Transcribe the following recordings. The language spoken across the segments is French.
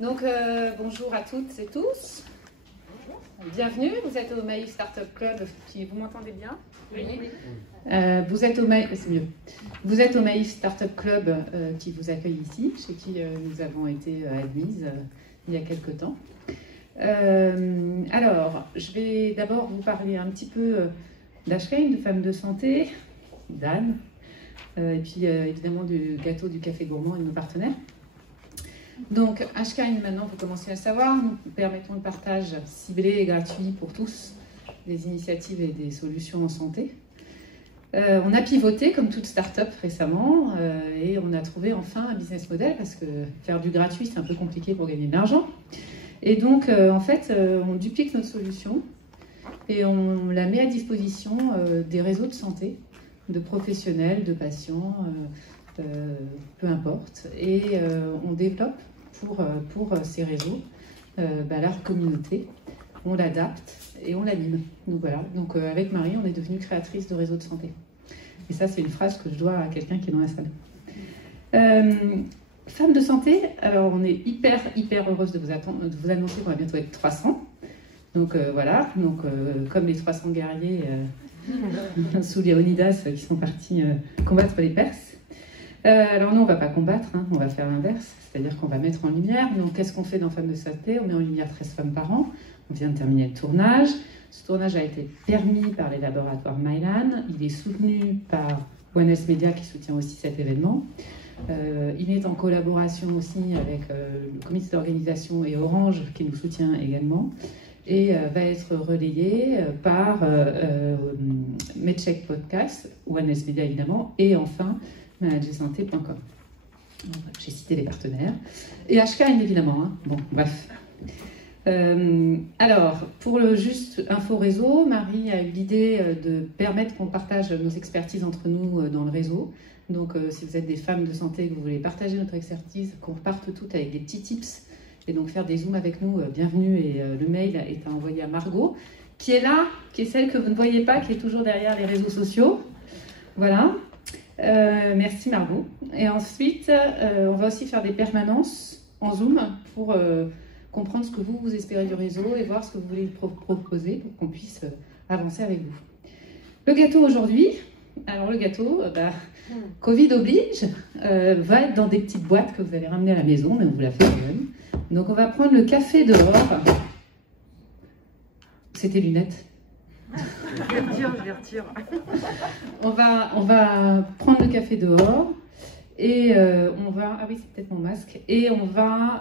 Donc, bonjour à toutes et tous. Bienvenue, vous êtes au Maïf Startup Club. Vous m'entendez bien? Oui. Vous êtes au Maïf Startup Club qui vous accueille ici, chez qui nous avons été admises il y a quelque temps. Alors, je vais d'abord vous parler un petit peu d'Ashkine, de Femmes de Santé, d'Anne, et puis évidemment du gâteau du Café Gourmand et de nos partenaires. Donc, Ashkine, maintenant, vous commencez à le savoir, nous permettons le partage ciblé et gratuit pour tous des initiatives et des solutions en santé. On a pivoté, comme toute start-up récemment, et on a trouvé enfin un business model, parce que faire du gratuit, c'est un peu compliqué pour gagner de l'argent. Et donc, en fait, on duplique notre solution et on la met à disposition des réseaux de santé, de professionnels, de patients, peu importe. Et on développe pour ces réseaux leur communauté. On l'adapte et on l'anime. Donc voilà. Donc avec Marie, on est devenue créatrice de réseaux de santé. Et ça, c'est une phrase que je dois à quelqu'un qui est dans la salle. Femmes de santé, alors on est hyper heureuse de vous annoncer qu'on va bientôt être 300. Donc voilà, donc, comme les 300 guerriers sous Léonidas qui sont partis combattre les Perses. Alors nous, on ne va pas combattre, hein, on va faire l'inverse, c'est-à-dire qu'on va mettre en lumière. Donc qu'est-ce qu'on fait dans Femmes de Santé? On met en lumière 13 femmes par an. On vient de terminer le tournage. Ce tournage a été permis par les laboratoires Mylan. Il est soutenu par One Media qui soutient aussi cet événement. Il est en collaboration aussi avec le comité d'organisation et Orange qui nous soutient également. Et va être relayé par MedCheck Podcast, One Media évidemment, et enfin managersanté.com. J'ai cité les partenaires. Et Ashkine évidemment. Hein. Bon, bref. Alors, pour le juste info réseau, Marie a eu l'idée de permettre qu'on partage nos expertises entre nous dans le réseau. Donc, si vous êtes des femmes de santé et que vous voulez partager notre expertise, qu'on reparte toutes avec des petits tips et donc faire des zooms avec nous, bienvenue. Et le mail est à envoyer à Margot, qui est là, qui est celle que vous ne voyez pas, qui est toujours derrière les réseaux sociaux. Voilà. Merci Margot. Et ensuite, on va aussi faire des permanences en Zoom pour comprendre ce que vous espérez du réseau et voir ce que vous voulez proposer pour qu'on puisse avancer avec vous. Le gâteau aujourd'hui, alors le gâteau, Covid oblige, va être dans des petites boîtes que vous allez ramener à la maison, mais on vous la fait quand même. Donc on va prendre le café dehors. C'était lunettes. Je les retire. On va prendre le café dehors et on va... Ah oui, c'est peut-être mon masque. Et on va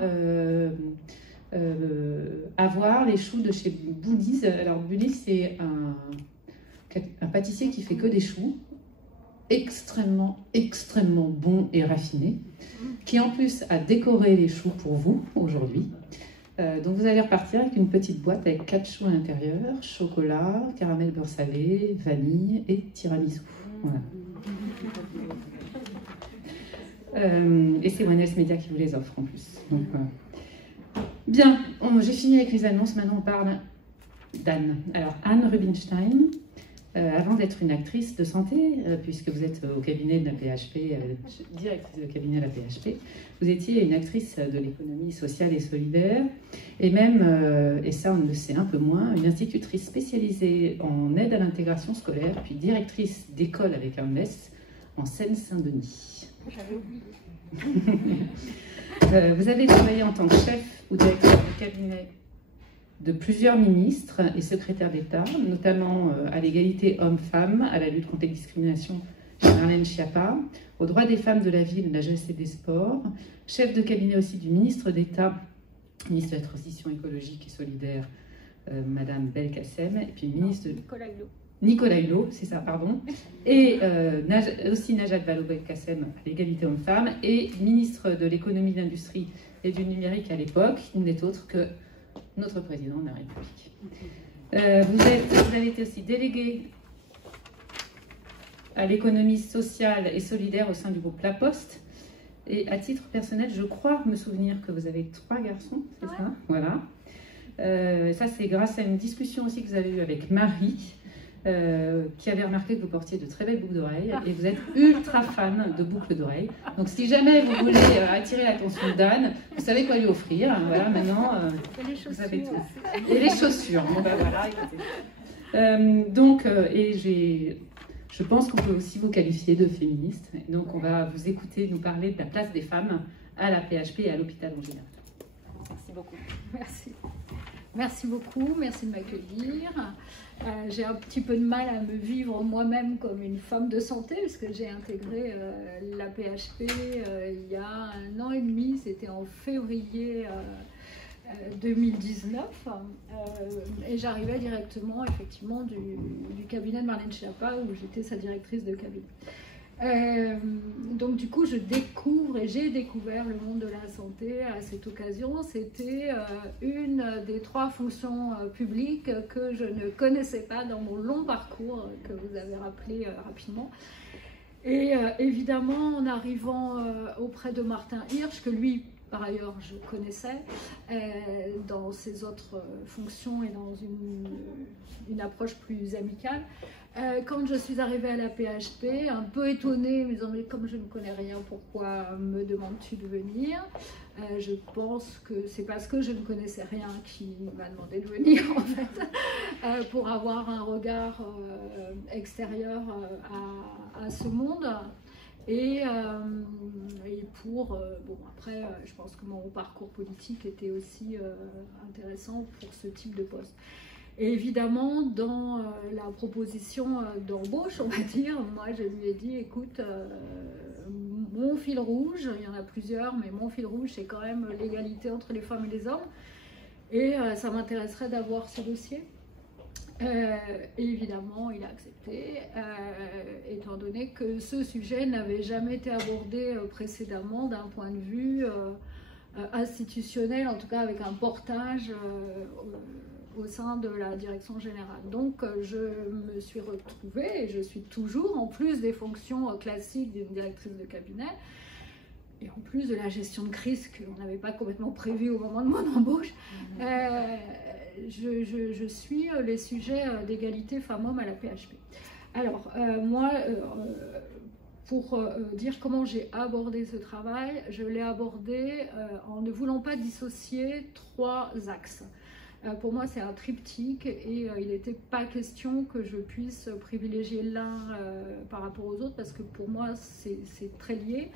avoir les choux de chez Boudis. Alors Boudis, c'est un pâtissier qui fait que des choux extrêmement bons et raffinés, qui en plus a décoré les choux pour vous aujourd'hui. Donc vous allez repartir avec une petite boîte avec 4 choux à l'intérieur, chocolat, caramel beurre salé, vanille et tiramisu. Voilà. Et c'est One Media qui vous les offre en plus. Donc, bien, j'ai fini avec les annonces, maintenant on parle d'Anne. Alors Anne Rubinstein, avant d'être une actrice de santé, puisque vous êtes au cabinet de la PHP, directrice de cabinet de la PHP, vous étiez une actrice de l'économie sociale et solidaire, et même, et ça on le sait un peu moins, une institutrice spécialisée en aide à l'intégration scolaire, puis directrice d'école avec un S en Seine-Saint-Denis. J'avais oublié. Vous avez travaillé en tant que chef ou directrice de cabinet de plusieurs ministres et secrétaires d'État, notamment à l'égalité hommes-femmes, à la lutte contre les discriminations chez Marlène Schiappa, aux droits des femmes de la ville, de la jeunesse et des sports, chef de cabinet aussi du ministre d'État, ministre de la Transition écologique et solidaire, Madame Belkacem, et puis ministre de... Nicolas Hulot, c'est ça, pardon, et aussi Najat Vallaud-Belkacem à l'égalité hommes-femmes, et ministre de l'économie, de l'industrie et du numérique à l'époque, qui n'est autre que notre président de la République. Vous avez été aussi délégué à l'économie sociale et solidaire au sein du groupe La Poste. Et à titre personnel, je crois me souvenir que vous avez 3 garçons, c'est ça? Voilà. Ça, c'est grâce à une discussion aussi que vous avez eue avec Marie, qui avait remarqué que vous portiez de très belles boucles d'oreilles et vous êtes ultra fan de boucles d'oreilles. Donc si jamais vous voulez attirer l'attention d'Anne, vous savez quoi lui offrir. Voilà, maintenant, vous savez tout. Et les chaussures. Bon, ben voilà, écoutez. Je pense qu'on peut aussi vous qualifier de féministe. Donc on va vous écouter nous parler de la place des femmes à la PHP et à l'hôpital en général. Merci beaucoup. Merci. Merci beaucoup, merci de m'accueillir. J'ai un petit peu de mal à me vivre moi-même comme une femme de santé, puisque j'ai intégré la PHP il y a 1 an et demi, c'était en février 2019, et j'arrivais directement effectivement du cabinet de Marlène Schiappa, où j'étais sa directrice de cabinet. Donc du coup je découvre et j'ai découvert le monde de la santé à cette occasion. C'était une des 3 fonctions publiques que je ne connaissais pas dans mon long parcours que vous avez rappelé rapidement. Et évidemment en arrivant auprès de Martin Hirsch, que lui par ailleurs je connaissais dans ses autres fonctions et dans une approche plus amicale, quand je suis arrivée à la PHP, un peu étonnée, me disant mais comme je ne connais rien, pourquoi me demandes-tu de venir? Je pense que c'est parce que je ne connaissais rien qu'il m'a demandé de venir en fait, pour avoir un regard extérieur à ce monde. Et pour, bon après, je pense que mon parcours politique était aussi intéressant pour ce type de poste. Et évidemment, dans la proposition d'embauche, on va dire, moi je lui ai dit, écoute, mon fil rouge, il y en a plusieurs, mais mon fil rouge c'est quand même l'égalité entre les femmes et les hommes. Et ça m'intéresserait d'avoir ce dossier. Et évidemment, il a accepté, étant donné que ce sujet n'avait jamais été abordé précédemment d'un point de vue institutionnel, en tout cas avec un portage au sein de la direction générale. Donc je me suis retrouvée, et je suis toujours, en plus des fonctions classiques d'une directrice de cabinet, et en plus de la gestion de crise qu'on n'avait pas complètement prévue au moment de mon embauche, je suis les sujets d'égalité femmes-hommes à la PHP. Alors, moi, pour dire comment j'ai abordé ce travail, je l'ai abordé en ne voulant pas dissocier 3 axes. Pour moi, c'est un triptyque et il n'était pas question que je puisse privilégier l'un par rapport aux autres, parce que pour moi, c'est très lié.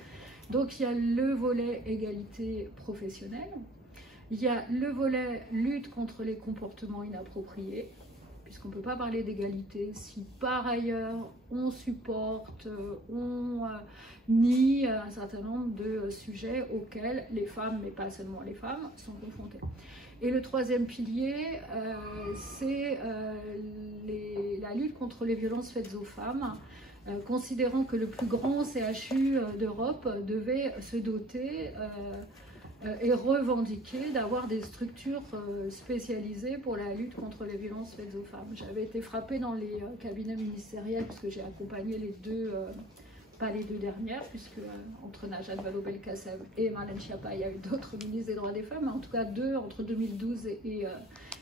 Donc, il y a le volet égalité professionnelle. Il y a le volet lutte contre les comportements inappropriés, puisqu'on ne peut pas parler d'égalité si par ailleurs on supporte, on nie un certain nombre de sujets auxquels les femmes, mais pas seulement les femmes, sont confrontées. Et le 3e pilier, c'est la lutte contre les violences faites aux femmes, considérant que le plus grand CHU d'Europe devait se doter et revendiquer d'avoir des structures spécialisées pour la lutte contre les violences faites aux femmes. J'avais été frappée dans les cabinets ministériels, puisque j'ai accompagné les 2, pas les 2 dernières, puisque entre Najat Vallaud-Belkacem et Marlène Schiappa, il y a eu d'autres ministres des droits des femmes, mais en tout cas 2 entre 2012 et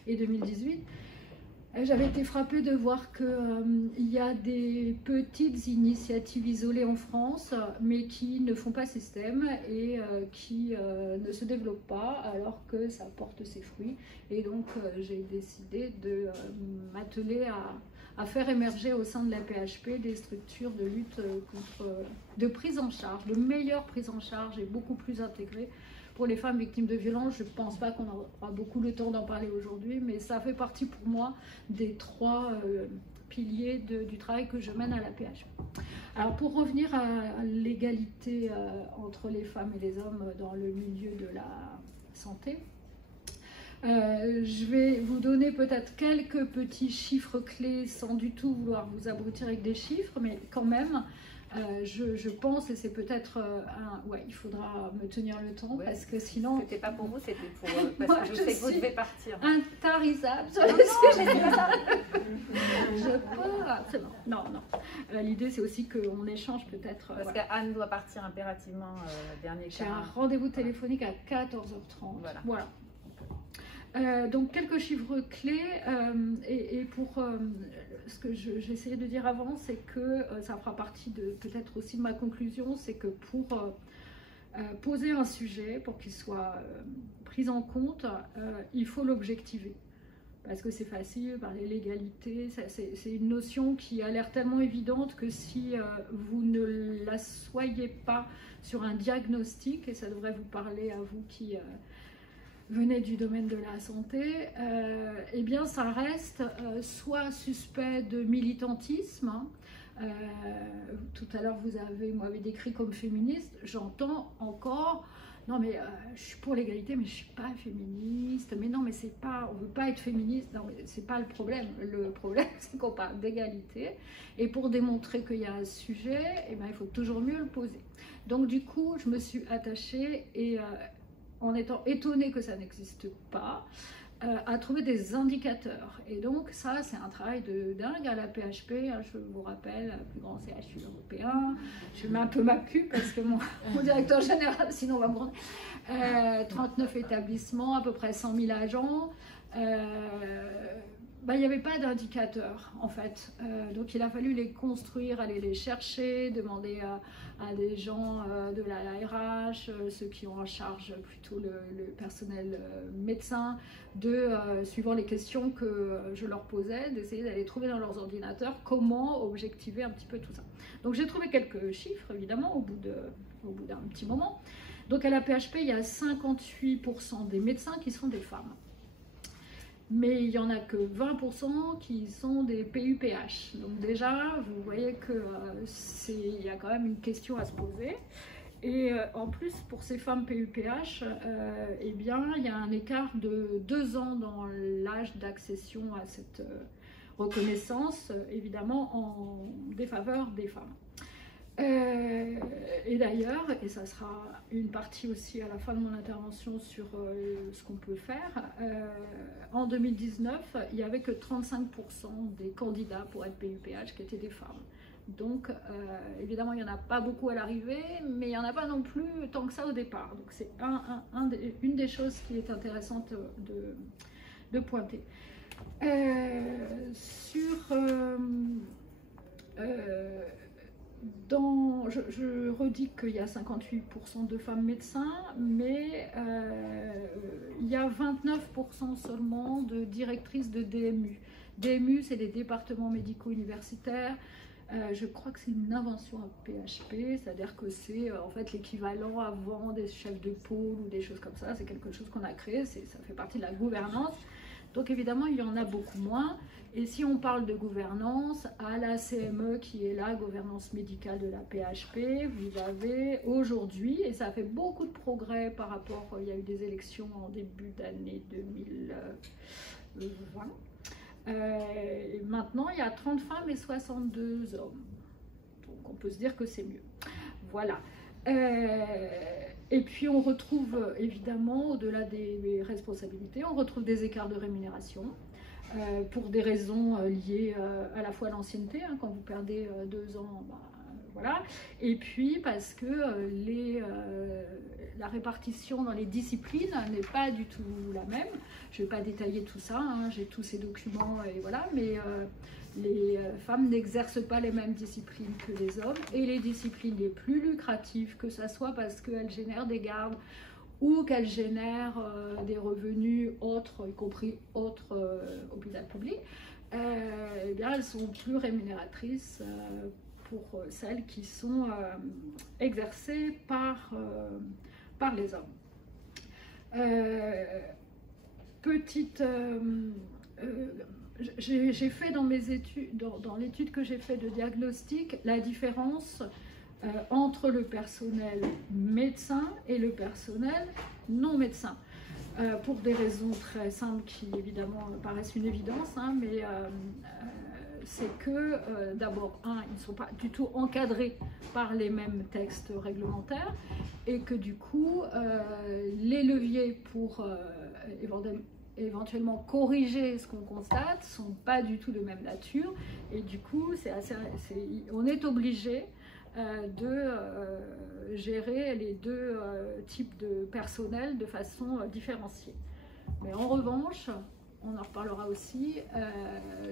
2018. J'avais été frappée de voir qu'il y a des petites initiatives isolées en France, mais qui ne font pas système et qui ne se développent pas, alors que ça porte ses fruits. Et donc j'ai décidé de m'atteler à faire émerger au sein de la PHP des structures de lutte de prise en charge, de meilleure prise en charge et beaucoup plus intégrée pour les femmes victimes de violences. Je ne pense pas qu'on aura beaucoup le temps d'en parler aujourd'hui, mais ça fait partie pour moi des 3 piliers du travail que je mène à la PHP. Alors pour revenir à l'égalité entre les femmes et les hommes dans le milieu de la santé, je vais vous donner peut-être quelques petits chiffres clés sans du tout vouloir vous abrutir avec des chiffres, mais quand même, je pense, et c'est peut-être ouais, il faudra me tenir le temps, ouais, parce que sinon... C'était pas pour vous, c'était pour... parce que je sais que vous devez partir. Intarissable sur le sujet. Je peux... C'est bon. Non, non. L'idée, c'est aussi qu'on échange peut-être... Parce voilà, qu'Anne doit partir impérativement dernier J'ai un rendez-vous téléphonique à 14h30. Voilà. Donc quelques chiffres clés et pour ce que j'essayais de dire avant, c'est que ça fera partie de peut-être aussi de ma conclusion, c'est que pour poser un sujet, pour qu'il soit pris en compte, il faut l'objectiver. Parce que c'est facile, parler l'égalité, c'est une notion qui a l'air tellement évidente que si vous ne la soyez pas sur un diagnostic, et ça devrait vous parler à vous qui venez du domaine de la santé, eh bien ça reste soit suspect de militantisme, tout à l'heure vous m'avez décrit comme féministe, j'entends encore... Non mais je suis pour l'égalité mais je suis pas féministe, mais non mais c'est pas, on veut pas être féministe, non mais c'est pas le problème c'est qu'on parle d'égalité et pour démontrer qu'il y a un sujet, eh ben, il faut toujours mieux le poser. Donc du coup je me suis attachée et en étant étonnée que ça n'existe pas, à trouver des indicateurs. Et donc ça, c'est un travail de dingue à la PHP, hein, je vous rappelle, le plus grand CHU européen. Je mets un peu ma pub parce que mon directeur général, sinon on va me prendre. 39 établissements, à peu près 100 000 agents. Il n'y avait pas d'indicateurs en fait, donc il a fallu les construire, aller les chercher, demander à des gens de la RH, ceux qui ont en charge plutôt le personnel médecin, suivant les questions que je leur posais, d'essayer d'aller trouver dans leurs ordinateurs comment objectiver un petit peu tout ça. Donc j'ai trouvé quelques chiffres évidemment au bout d'un petit moment. Donc à la PHP, il y a 58% des médecins qui sont des femmes. Mais il n'y en a que 20% qui sont des PUPH. Donc déjà, vous voyez qu'il y a quand même une question à se poser. Et en plus, pour ces femmes PUPH, eh bien, il y a un écart de 2 ans dans l'âge d'accession à cette reconnaissance, évidemment en défaveur des femmes. Et d'ailleurs, et ça sera une partie aussi à la fin de mon intervention sur ce qu'on peut faire, en 2019, il n'y avait que 35% des candidats pour être PUPH qui étaient des femmes. Donc évidemment, il n'y en a pas beaucoup à l'arrivée, mais il n'y en a pas non plus tant que ça au départ. Donc c'est une des choses qui est intéressante de pointer. Je redis qu'il y a 58% de femmes médecins, mais il y a 29% seulement de directrices de DMU. DMU, c'est des départements médicaux universitaires. Je crois que c'est une invention à PHP, c'est-à-dire que c'est en fait l'équivalent avant des chefs de pôle ou des choses comme ça. C'est quelque chose qu'on a créé, ça fait partie de la gouvernance. Donc évidemment, il y en a beaucoup moins. Et si on parle de gouvernance, à la CME, qui est la gouvernance médicale de la PHP, vous avez aujourd'hui, et ça a fait beaucoup de progrès par rapport, il y a eu des élections en début d'année 2020. Et maintenant, il y a 30 femmes et 62 hommes. Donc on peut se dire que c'est mieux. Voilà. Et puis on retrouve évidemment, au-delà des responsabilités, on retrouve des écarts de rémunération pour des raisons liées à la fois à l'ancienneté, hein, quand vous perdez 2 ans, bah, voilà. Et puis parce que la répartition dans les disciplines n'est pas du tout la même. Je ne vais pas détailler tout ça, hein, j'ai tous ces documents et voilà, mais les femmes n'exercent pas les mêmes disciplines que les hommes, et les disciplines les plus lucratives, que ce soit parce qu'elles génèrent des gardes ou qu'elles génèrent des revenus autres, y compris autres hôpitaux publics, eh bien elles sont plus rémunératrices pour celles qui sont exercées par les hommes. J'ai fait dans mes études, dans l'étude que j'ai fait de diagnostic, la différence entre le personnel médecin et le personnel non médecin. Pour des raisons très simples qui évidemment paraissent une évidence, hein, mais c'est que d'abord, ils ne sont pas du tout encadrés par les mêmes textes réglementaires, et que du coup, les leviers pour éventuellement corriger ce qu'on constate ne sont pas du tout de même nature, et du coup, on est obligé de gérer les deux types de personnel de façon différenciée. Mais en revanche, on en reparlera aussi,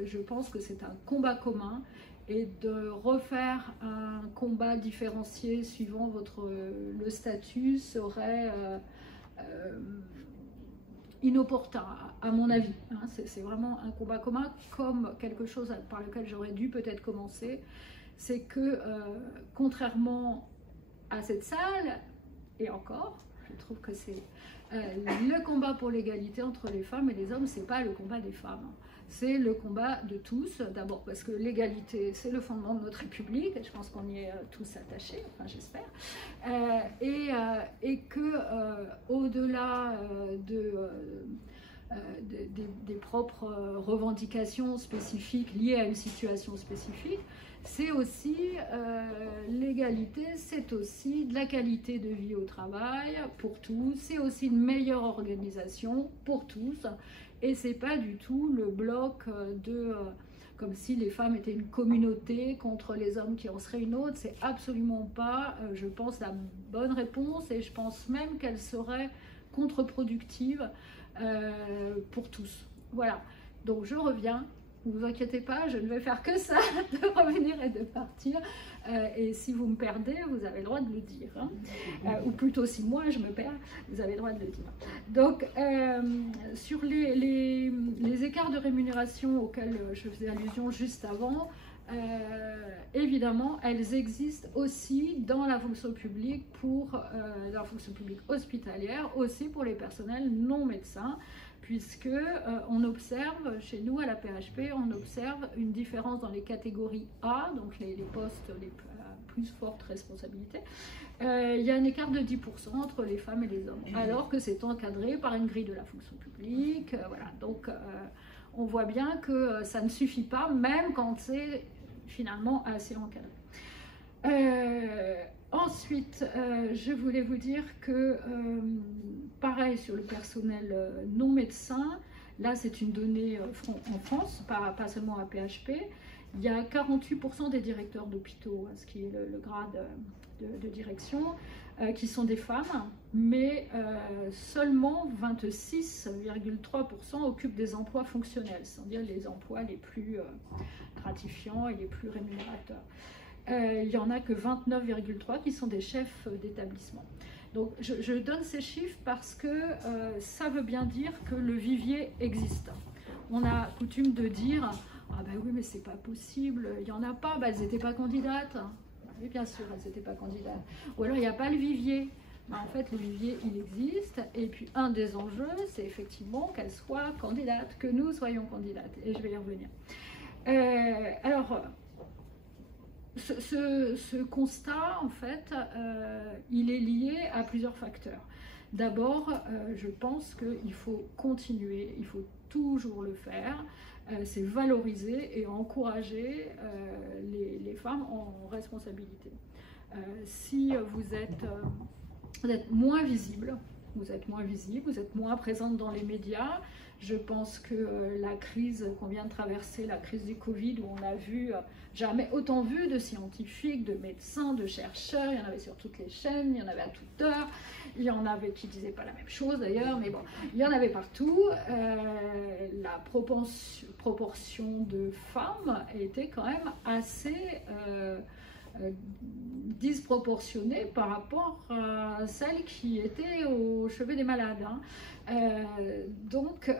je pense que c'est un combat commun, et de refaire un combat différencié suivant le statut serait inopportun, à mon avis. Hein. C'est vraiment un combat commun, comme quelque chose par lequel j'aurais dû peut-être commencer. C'est que, contrairement à cette salle, et encore, je trouve que c'est le combat pour l'égalité entre les femmes et les hommes, c'est pas le combat des femmes. C'est le combat de tous, d'abord parce que l'égalité, c'est le fondement de notre République, et je pense qu'on y est tous attachés, enfin j'espère, et que au-delà des propres revendications spécifiques liées à une situation spécifique, c'est aussi l'égalité, c'est aussi de la qualité de vie au travail pour tous, c'est aussi une meilleure organisation pour tous. Et c'est pas du tout le bloc comme si les femmes étaient une communauté contre les hommes qui en seraient une autre. C'est absolument pas, je pense, la bonne réponse, et je pense même qu'elle serait contre-productive pour tous. Voilà, donc je reviens. Ne vous inquiétez pas, je ne vais faire que ça, de revenir et de partir. Et si vous me perdez, vous avez le droit de le dire. Hein. Ou plutôt, si moi je me perds, vous avez le droit de le dire. Donc, sur les écarts de rémunération auxquels je faisais allusion juste avant, évidemment, elles existent aussi dans la fonction publique, dans la fonction publique hospitalière, aussi pour les personnels non médecins, puisque on observe, chez nous à la PHP, on observe une différence dans les catégories A, donc les postes les plus fortes responsabilités. Il y a un écart de 10% entre les femmes et les hommes, alors que c'est encadré par une grille de la fonction publique. Voilà. Donc on voit bien que ça ne suffit pas, même quand c'est finalement assez encadré. Ensuite, je voulais vous dire que, pareil sur le personnel non médecin, là c'est une donnée en France, pas seulement à PHP, il y a 48% des directeurs d'hôpitaux, ce qui est le grade de direction, qui sont des femmes, mais seulement 26,3% occupent des emplois fonctionnels, c'est-à-dire les emplois les plus gratifiants et les plus rémunérateurs. Il n'y en a que 29,3 qui sont des chefs d'établissement. Donc je donne ces chiffres parce que ça veut bien dire que le vivier existe. On a coutume de dire « Ah ben oui, mais c'est pas possible, il n'y en a pas, ben, elles n'étaient pas candidates. » Oui, bien sûr, elles n'étaient pas candidates. Ou alors il n'y a pas le vivier. Ben, en fait, le vivier, il existe. Et puis un des enjeux, c'est effectivement qu'elles soient candidates, que nous soyons candidates. Et je vais y revenir. Alors... Ce constat, en fait, il est lié à plusieurs facteurs. D'abord, je pense qu'il faut continuer, il faut toujours le faire, c'est valoriser et encourager les femmes en responsabilité. Si vous êtes moins visible, vous êtes moins présente dans les médias. Je pense que la crise qu'on vient de traverser, la crise du Covid, où on a jamais autant vu de scientifiques, de médecins, de chercheurs, il y en avait sur toutes les chaînes, il y en avait à toute heure, il y en avait qui ne disaient pas la même chose d'ailleurs, mais bon, il y en avait partout. La proportion de femmes était quand même assez disproportionnée par rapport à celles qui étaient au chevet des malades. Hein. Donc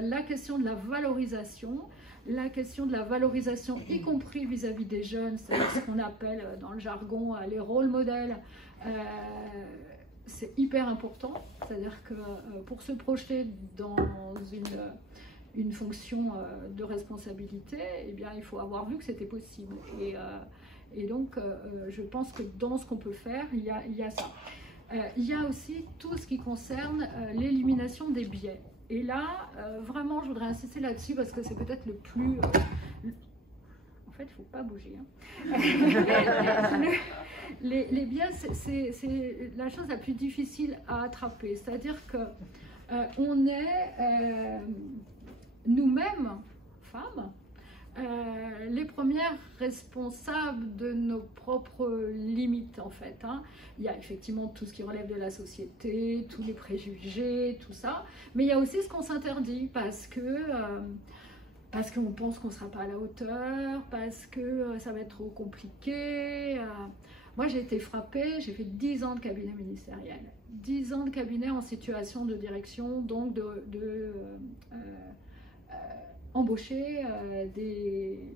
la question de la valorisation, y compris vis-à-vis des jeunes, c'est ce qu'on appelle dans le jargon les rôles modèles, c'est hyper important. C'est-à-dire que pour se projeter dans une fonction de responsabilité, eh bien, il faut avoir vu que c'était possible. Et donc, je pense que dans ce qu'on peut faire, il y a ça. Il y a aussi tout ce qui concerne l'élimination des biais. Et là, vraiment, je voudrais insister là-dessus parce que c'est peut-être le plus... En fait, il ne faut pas bouger. Hein. Les biais, c'est la chose la plus difficile à attraper. C'est-à-dire qu'on est nous-mêmes, femmes, les premières responsables de nos propres limites en fait. Hein. Il y a effectivement tout ce qui relève de la société, tous les préjugés, tout ça, mais il y a aussi ce qu'on s'interdit parce qu'on pense qu'on ne sera pas à la hauteur, parce que ça va être trop compliqué. Moi j'ai été frappée, j'ai fait 10 ans de cabinet ministériel, 10 ans de cabinet en situation de direction, donc embaucher des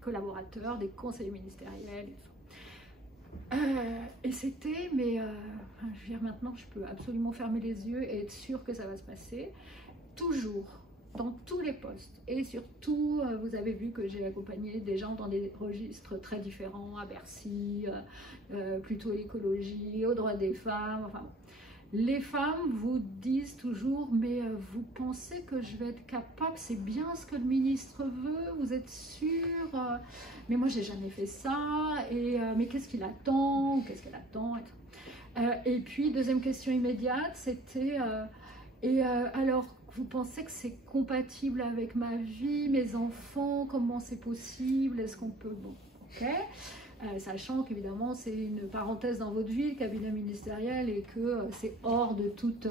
collaborateurs, des conseillers ministériels. Et c'était, mais je veux dire, maintenant je peux absolument fermer les yeux et être sûre que ça va se passer, toujours, dans tous les postes. Et surtout, vous avez vu que j'ai accompagné des gens dans des registres très différents, à Bercy, plutôt l'écologie, aux droits des femmes, enfin. Les femmes vous disent toujours, mais vous pensez que je vais être capable, c'est bien ce que le ministre veut, vous êtes sûr? Mais moi j'ai jamais fait ça, et mais qu'est-ce qu'il attend, ou qu'est-ce qu'elle attend? Et puis deuxième question immédiate, c'était, alors vous pensez que c'est compatible avec ma vie, mes enfants, comment c'est possible, est-ce qu'on peut, bon, ok. Sachant qu'évidemment c'est une parenthèse dans votre vie, le cabinet ministériel, et que c'est hors de toute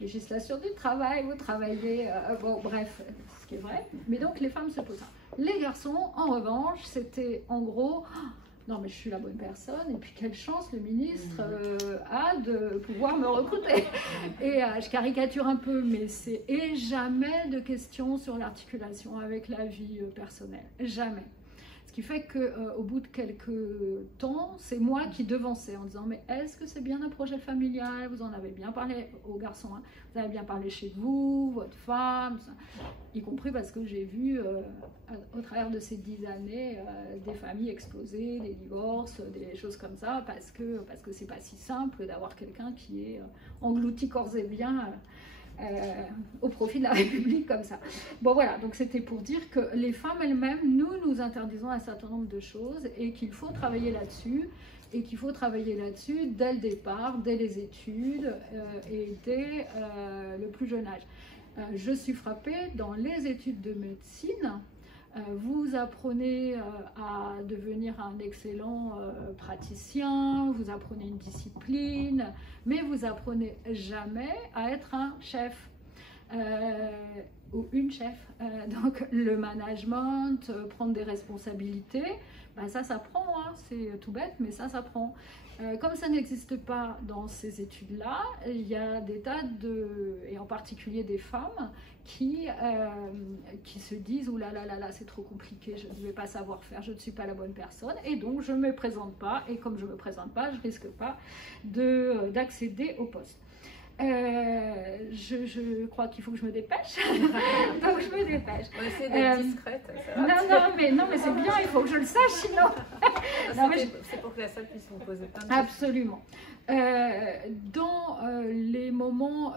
législation du travail, vous travaillez, bon bref, ce qui est vrai, mais donc les femmes se posent ça. Les garçons, en revanche, c'était en gros, non mais je suis la bonne personne, et puis quelle chance le ministre a de pouvoir me recruter. Et je caricature un peu, mais c'est et jamais de questions sur l'articulation avec la vie personnelle, jamais. Ce qui fait qu'au bout de quelques temps, c'est moi qui devançais en disant, mais est-ce que c'est bien un projet familial? Vous en avez bien parlé aux garçons, hein. Vous avez bien parlé chez vous, votre femme, ça. Y compris parce que j'ai vu au travers de ces 10 années des familles exploser, des divorces, des choses comme ça, parce que c'est pas si simple d'avoir quelqu'un qui est englouti corps et biens au profit de la République comme ça. Bon voilà, donc c'était pour dire que les femmes elles-mêmes, nous interdisons un certain nombre de choses et qu'il faut travailler là-dessus, et qu'il faut travailler là-dessus dès le départ, dès les études et dès le plus jeune âge. Je suis frappée, dans les études de médecine, vous apprenez à devenir un excellent praticien, vous apprenez une discipline, mais vous apprenez jamais à être un chef ou une chef. Donc le management, prendre des responsabilités, ben ça s'apprend, hein, c'est tout bête, mais ça s'apprend. Comme ça n'existe pas dans ces études-là, il y a des tas et en particulier des femmes, qui se disent « Ouh là là là là, c'est trop compliqué, je ne vais pas savoir faire, je ne suis pas la bonne personne, et donc je ne me présente pas, et comme je ne me présente pas, je ne risque pas d'accéder au poste. » Je crois qu'il faut que je me dépêche, donc je me dépêche. On essaie d'être discrète. Non, mais c'est bien, il faut que je le sache, sinon. C'est pour que la salle puisse vous poser plein de questions. Absolument. Dans les moments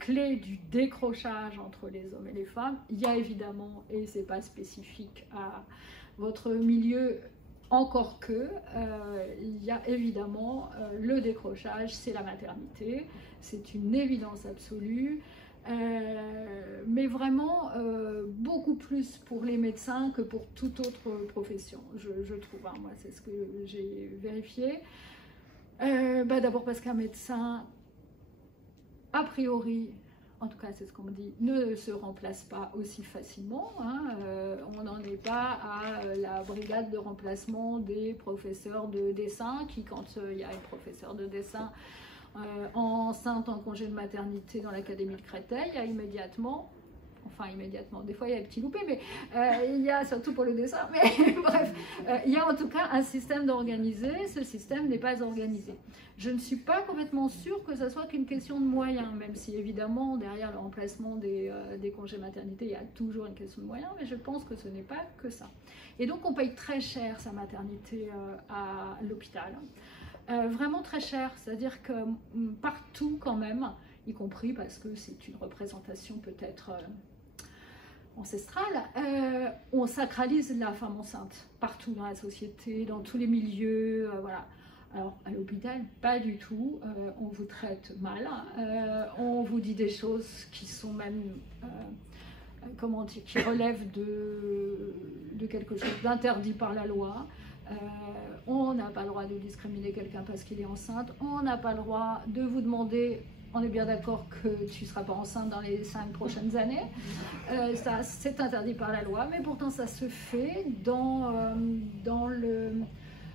clés du décrochage entre les hommes et les femmes, il y a évidemment, et c'est pas spécifique à votre milieu, encore que, il y a évidemment le décrochage, c'est la maternité, c'est une évidence absolue, mais vraiment beaucoup plus pour les médecins que pour toute autre profession, je trouve, hein, moi c'est ce que j'ai vérifié. D'abord parce qu'un médecin, a priori, en tout cas c'est ce qu'on me dit, ne se remplace pas aussi facilement, hein. On n'en est pas à la brigade de remplacement des professeurs de dessin qui, quand il y a une professeure de dessin enceinte en congé de maternité dans l'académie de Créteil, il y a immédiatement, des fois il y a des petits loupés, mais il y a surtout pour le dessin, mais bref, il y a en tout cas un système d'organiser, ce système n'est pas organisé. Je ne suis pas complètement sûre que ce soit qu'une question de moyens, même si évidemment derrière le remplacement des congés maternité, il y a toujours une question de moyens, mais je pense que ce n'est pas que ça. Et donc on paye très cher sa maternité à l'hôpital, vraiment très cher, c'est-à-dire que partout quand même, y compris parce que c'est une représentation peut-être ancestrale, on sacralise la femme enceinte partout dans la société, dans tous les milieux, voilà. Alors à l'hôpital, pas du tout, on vous traite mal, on vous dit des choses qui sont même comment dire, qui relève de quelque chose d'interdit par la loi. On n'a pas le droit de discriminer quelqu'un parce qu'il est enceinte. On n'a pas le droit de vous demander, on est bien d'accord que tu ne seras pas enceinte dans les 5 prochaines années. Ça, c'est interdit par la loi, mais pourtant ça se fait dans le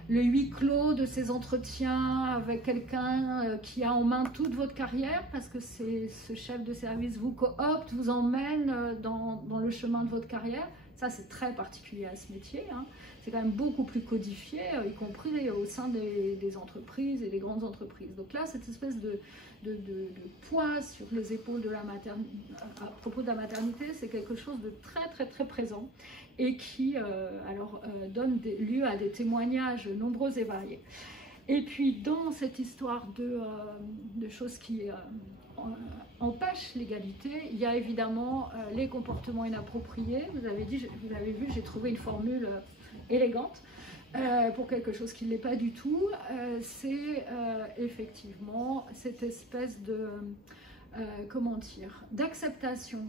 huis clos de ces entretiens avec quelqu'un qui a en main toute votre carrière, parce que ce chef de service vous coopte, vous emmène dans le chemin de votre carrière. Ça, c'est très particulier à ce métier, hein. C'est quand même beaucoup plus codifié, y compris au sein des entreprises et des grandes entreprises. Donc là, cette espèce de poids sur les épaules de la maternité, à propos de la maternité, c'est quelque chose de très, très, très présent et qui donne lieu à des témoignages nombreux et variés. Et puis, dans cette histoire de choses qui empêchent l'égalité, il y a évidemment les comportements inappropriés. Vous avez vu, j'ai trouvé une formule élégante pour quelque chose qui ne l'est pas du tout. C'est effectivement cette espèce de, comment dire, d'acceptation,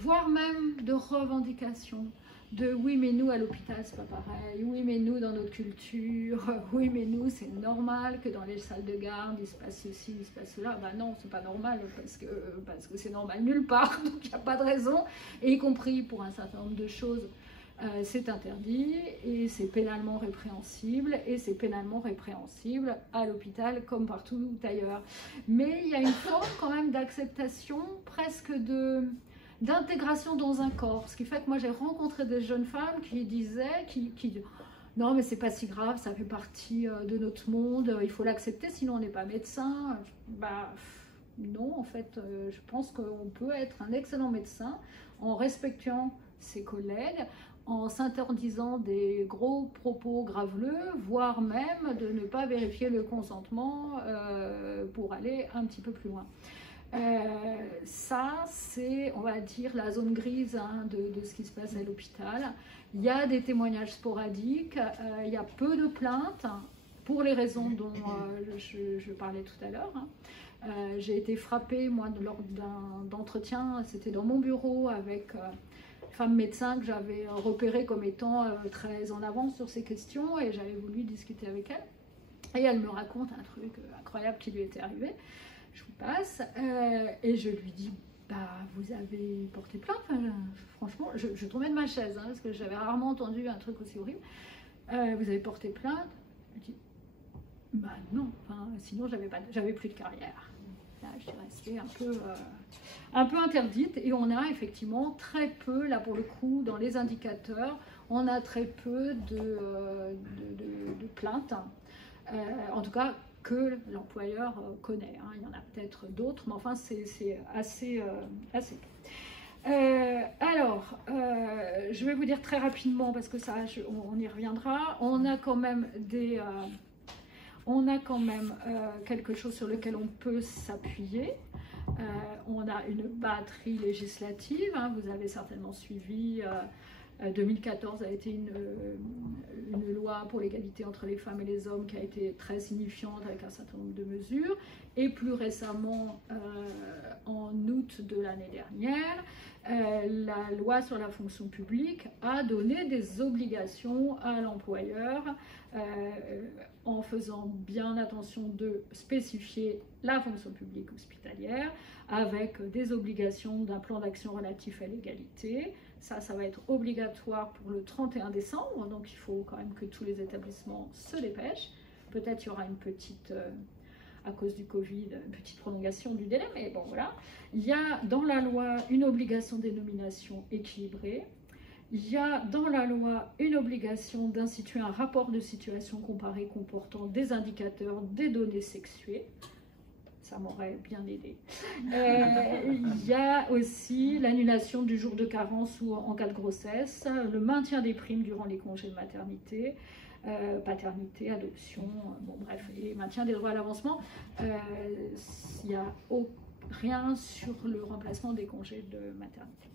voire même de revendication, de oui mais nous à l'hôpital c'est pas pareil, oui mais nous dans notre culture, oui mais nous c'est normal que dans les salles de garde il se passe ceci, il se passe cela. Ben non, c'est pas normal parce que c'est normal nulle part, donc il n'y a pas de raison, et y compris pour un certain nombre de choses c'est interdit et c'est pénalement répréhensible, et c'est pénalement répréhensible à l'hôpital comme partout ailleurs. Mais il y a une forme quand même d'acceptation, presque d'intégration dans un corps, ce qui fait que moi j'ai rencontré des jeunes femmes qui disaient, non mais c'est pas si grave, ça fait partie de notre monde, il faut l'accepter sinon on n'est pas médecin. Bah non, en fait je pense qu'on peut être un excellent médecin en respectant ses collègues, en s'interdisant des gros propos graveleux, voire même de ne pas vérifier le consentement pour aller un petit peu plus loin. Ça, c'est, on va dire, la zone grise hein, de ce qui se passe à l'hôpital. Il y a des témoignages sporadiques, il y a peu de plaintes, pour les raisons dont je parlais tout à l'heure. Hein. J'ai été frappée, moi, lors d'un entretien, c'était dans mon bureau avec une femme médecin que j'avais repérée comme étant très en avance sur ces questions, et j'avais voulu discuter avec elle. Et elle me raconte un truc incroyable qui lui était arrivé. Je vous passe, et je lui dis, bah, vous avez porté plainte. Enfin, franchement, je tombais de ma chaise, hein, parce que j'avais rarement entendu un truc aussi horrible. Vous avez porté plainte? Je dis, bah non, enfin, sinon j'avais plus de carrière. Là, je suis restée un peu interdite, et on a effectivement très peu, là pour le coup, dans les indicateurs, on a très peu de plaintes, en tout cas, que l'employeur connaît. Hein. Il y en a peut-être d'autres, mais enfin, c'est assez alors, je vais vous dire très rapidement, parce que ça, on y reviendra. On a quand même quelque chose sur lequel on peut s'appuyer. On a une batterie législative. Hein. Vous avez certainement suivi. 2014 a été une loi pour l'égalité entre les femmes et les hommes qui a été très signifiante avec un certain nombre de mesures. Et plus récemment, en août de l'année dernière, la loi sur la fonction publique a donné des obligations à l'employeur en faisant bien attention de spécifier la fonction publique hospitalière avec des obligations d'un plan d'action relatif à l'égalité. Ça va être obligatoire pour le 31 décembre, donc il faut quand même que tous les établissements se dépêchent. Peut-être il y aura une petite, à cause du Covid, une petite prolongation du délai, mais bon voilà. Il y a dans la loi une obligation des nominations équilibrées. Il y a dans la loi une obligation d'instituer un rapport de situation comparée comportant des indicateurs, des données sexuées. Ça m'aurait bien aidé. Il y a aussi l'annulation du jour de carence ou en cas de grossesse, le maintien des primes durant les congés de maternité, paternité, adoption, bon bref, et maintien des droits à l'avancement. Il n'y a rien sur le remplacement des congés de maternité.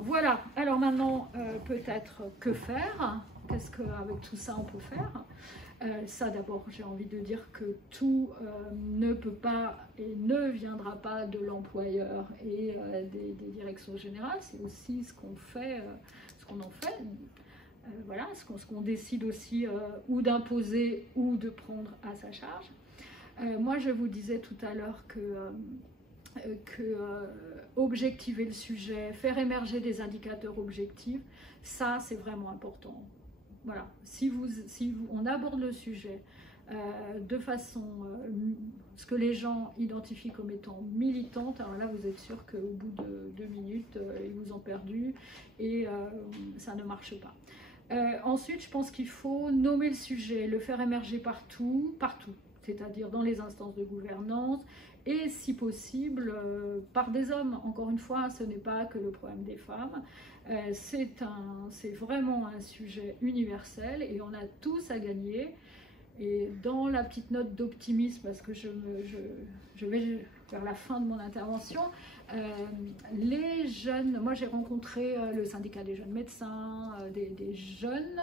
Voilà, alors maintenant, peut-être que faire? Qu'est-ce qu'avec tout ça on peut faire? Ça d'abord, j'ai envie de dire que tout ne peut pas et ne viendra pas de l'employeur et des directions générales. C'est aussi ce qu'on fait, ce qu'on en fait. Voilà, ce qu'on décide aussi ou d'imposer ou de prendre à sa charge. Moi, je vous disais tout à l'heure que objectiver le sujet, faire émerger des indicateurs objectifs, ça c'est vraiment important. Voilà, si on aborde le sujet de façon, ce que les gens identifient comme étant militante, alors là vous êtes sûr qu'au bout de 2 minutes, ils vous ont perdu et ça ne marche pas. Ensuite, je pense qu'il faut nommer le sujet, le faire émerger partout, c'est-à-dire dans les instances de gouvernance et si possible par des hommes. Encore une fois, ce n'est pas que le problème des femmes, c'est vraiment un sujet universel et on a tous à gagner. Et dans la petite note d'optimisme, parce que je vais vers la fin de mon intervention, les jeunes, moi j'ai rencontré le syndicat des jeunes médecins, des jeunes,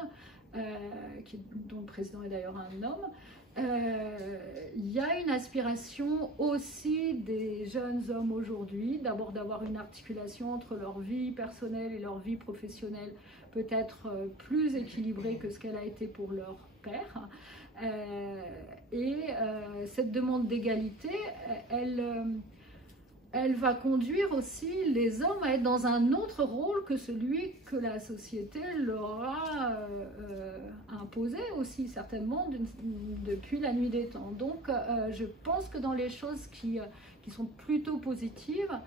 dont le président est d'ailleurs un homme. Il y a une aspiration aussi des jeunes hommes aujourd'hui, d'abord d'avoir une articulation entre leur vie personnelle et leur vie professionnelle peut-être plus équilibrée que ce qu'elle a été pour leur père. Cette demande d'égalité, elle va conduire aussi les hommes à être dans un autre rôle que celui que la société leur a imposé aussi certainement depuis la nuit des temps. Donc je pense que dans les choses qui sont plutôt positives,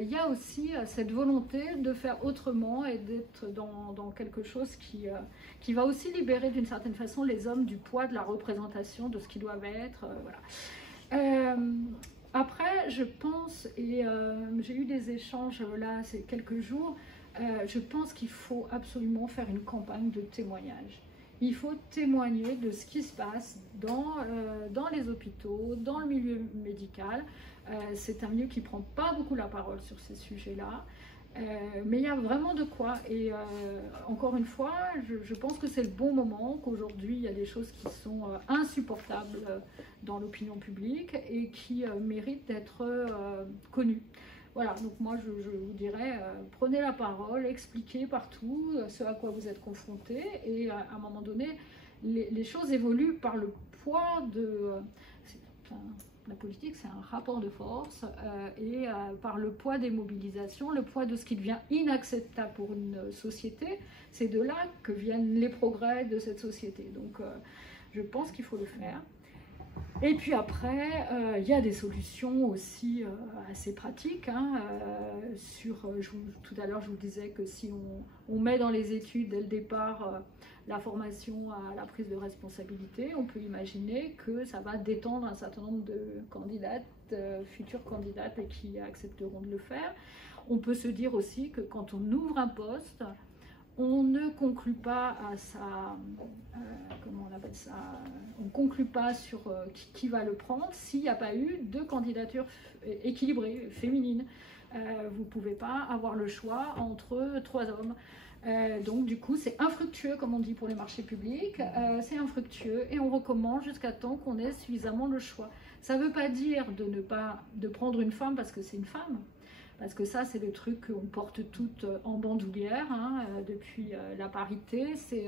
il y a aussi cette volonté de faire autrement et d'être dans quelque chose qui va aussi libérer d'une certaine façon les hommes du poids de la représentation de ce qu'ils doivent être. Voilà. Après, je pense, et j'ai eu des échanges là ces quelques jours, je pense qu'il faut absolument faire une campagne de témoignage. Il faut témoigner de ce qui se passe dans les hôpitaux, dans le milieu médical. C'est un milieu qui ne prend pas beaucoup la parole sur ces sujets-là. Mais il y a vraiment de quoi. Et encore une fois, je pense que c'est le bon moment, qu'aujourd'hui, il y a des choses qui sont insupportables dans l'opinion publique et qui méritent d'être connues. Voilà, donc moi, je vous dirais, prenez la parole, expliquez partout ce à quoi vous êtes confrontés. Et à un moment donné, les choses évoluent par le poids de... La politique, c'est un rapport de force et par le poids des mobilisations, le poids de ce qui devient inacceptable pour une société, c'est de là que viennent les progrès de cette société. Donc, je pense qu'il faut le faire. Et puis après, il y a des solutions aussi assez pratiques. Hein, tout à l'heure, je vous disais que si on met dans les études dès le départ la formation à la prise de responsabilité, on peut imaginer que ça va détendre un certain nombre de candidates, futures candidates et qui accepteront de le faire. On peut se dire aussi que quand on ouvre un poste, on ne conclut pas à sa, comment on appelle ça, on conclut pas sur qui va le prendre s'il n'y a pas eu de candidature équilibrée, féminine. Vous ne pouvez pas avoir le choix entre 3 hommes. Donc du coup c'est infructueux comme on dit pour les marchés publics, c'est infructueux et on recommence jusqu'à temps qu'on ait suffisamment le choix. Ça ne veut pas dire de prendre une femme parce que c'est une femme, parce que ça c'est le truc qu'on porte toutes en bandoulière hein, depuis la parité, c'est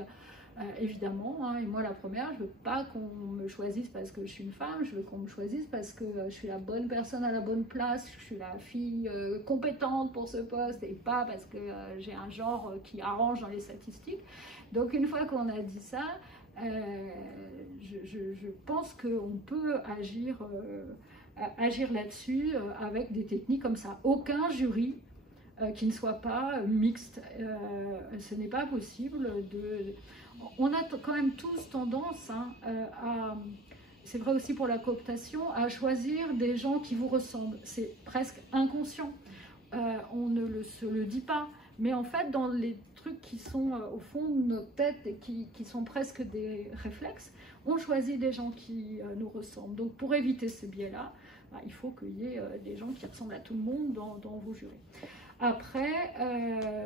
évidemment, hein, et moi la première, je ne veux pas qu'on me choisisse parce que je suis une femme, je veux qu'on me choisisse parce que je suis la bonne personne à la bonne place, je suis la fille compétente pour ce poste et pas parce que j'ai un genre qui arrange dans les statistiques. Donc une fois qu'on a dit ça, je pense qu'on peut agir là-dessus avec des techniques comme ça. Aucun jury qui ne soit pas mixte, ce n'est pas possible de... On a quand même tous tendance hein, c'est vrai aussi pour la cooptation, à choisir des gens qui vous ressemblent. C'est presque inconscient, on ne se le dit pas, mais en fait dans les trucs qui sont au fond de notre tête et qui sont presque des réflexes, on choisit des gens qui nous ressemblent. Donc pour éviter ce biais-là, il faut qu'il y ait des gens qui ressemblent à tout le monde dans vos jurys. Après,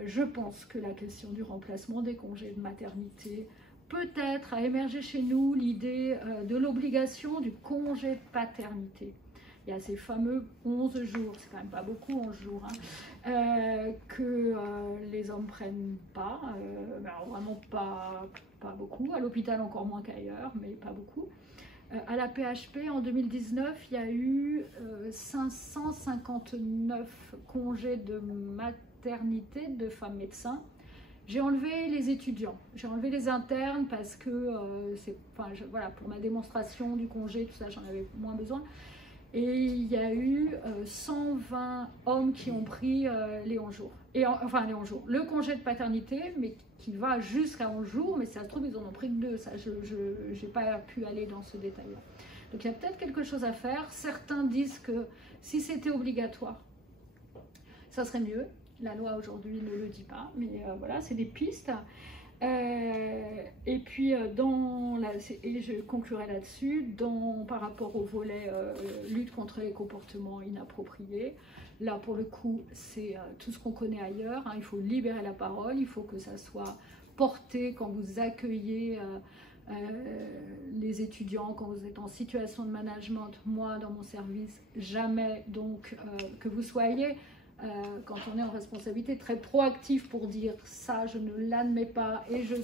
je pense que la question du remplacement des congés de maternité peut-être a émergé chez nous l'idée de l'obligation du congé de paternité. Il y a ces fameux 11 jours, c'est quand même pas beaucoup 11 jours, hein, que les hommes prennent pas, vraiment pas beaucoup, à l'hôpital encore moins qu'ailleurs, mais pas beaucoup. À la PHP, en 2019, il y a eu 559 congés de maternité de femmes médecins. J'ai enlevé les étudiants, j'ai enlevé les internes parce que, voilà, pour ma démonstration du congé, tout ça, j'en avais moins besoin. Et il y a eu 120 hommes qui ont pris les 11 jours. Les 11 jours. Le congé de paternité, mais qui va jusqu'à 11 jours, mais ça se trouve, ils en ont pris que 2. Ça, je n'ai pas pu aller dans ce détail-là. Donc il y a peut-être quelque chose à faire. Certains disent que si c'était obligatoire, ça serait mieux. La loi aujourd'hui ne le dit pas, mais voilà, c'est des pistes. Et puis, et je conclurai là-dessus, par rapport au volet lutte contre les comportements inappropriés, là pour le coup, c'est tout ce qu'on connaît ailleurs, hein, il faut libérer la parole, il faut que ça soit porté quand vous accueillez les étudiants, quand vous êtes en situation de management. Moi, dans mon service, jamais, donc que vous soyez... quand on est en responsabilité, très proactif pour dire ça, je ne l'admets pas et je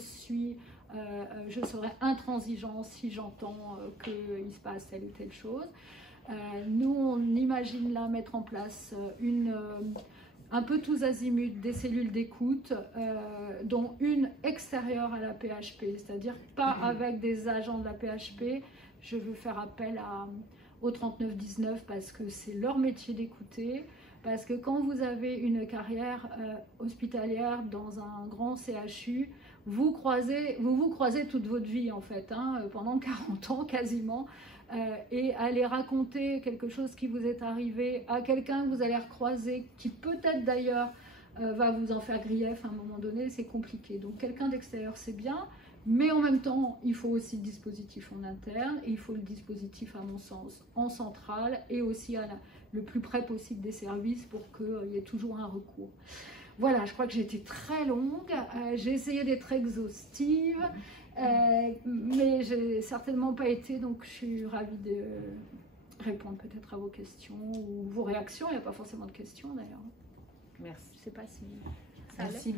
serai intransigeant si j'entends qu'il se passe telle ou telle chose. Nous, on imagine là mettre en place un peu tous azimuts des cellules d'écoute, dont une extérieure à la PHP, c'est-à-dire pas avec des agents de la PHP. Je veux faire appel au 3919 parce que c'est leur métier d'écouter. Parce que quand vous avez une carrière hospitalière dans un grand CHU, vous vous croisez toute votre vie en fait, hein, pendant 40 ans quasiment, et aller raconter quelque chose qui vous est arrivé à quelqu'un que vous allez recroiser, qui peut-être d'ailleurs va vous en faire grief à un moment donné, c'est compliqué. Donc quelqu'un d'extérieur c'est bien, mais en même temps il faut aussi le dispositif en interne, et il faut le dispositif à mon sens en centrale, et aussi le plus près possible des services pour qu'il y ait toujours un recours. Voilà, je crois que j'ai été très longue, j'ai essayé d'être exhaustive, mais j'ai certainement pas été, donc je suis ravie de répondre peut-être à vos questions ou vos réactions. Il n'y a pas forcément de questions d'ailleurs. Merci. Je sais pas si Merci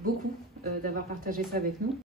beaucoup d'avoir partagé ça avec nous.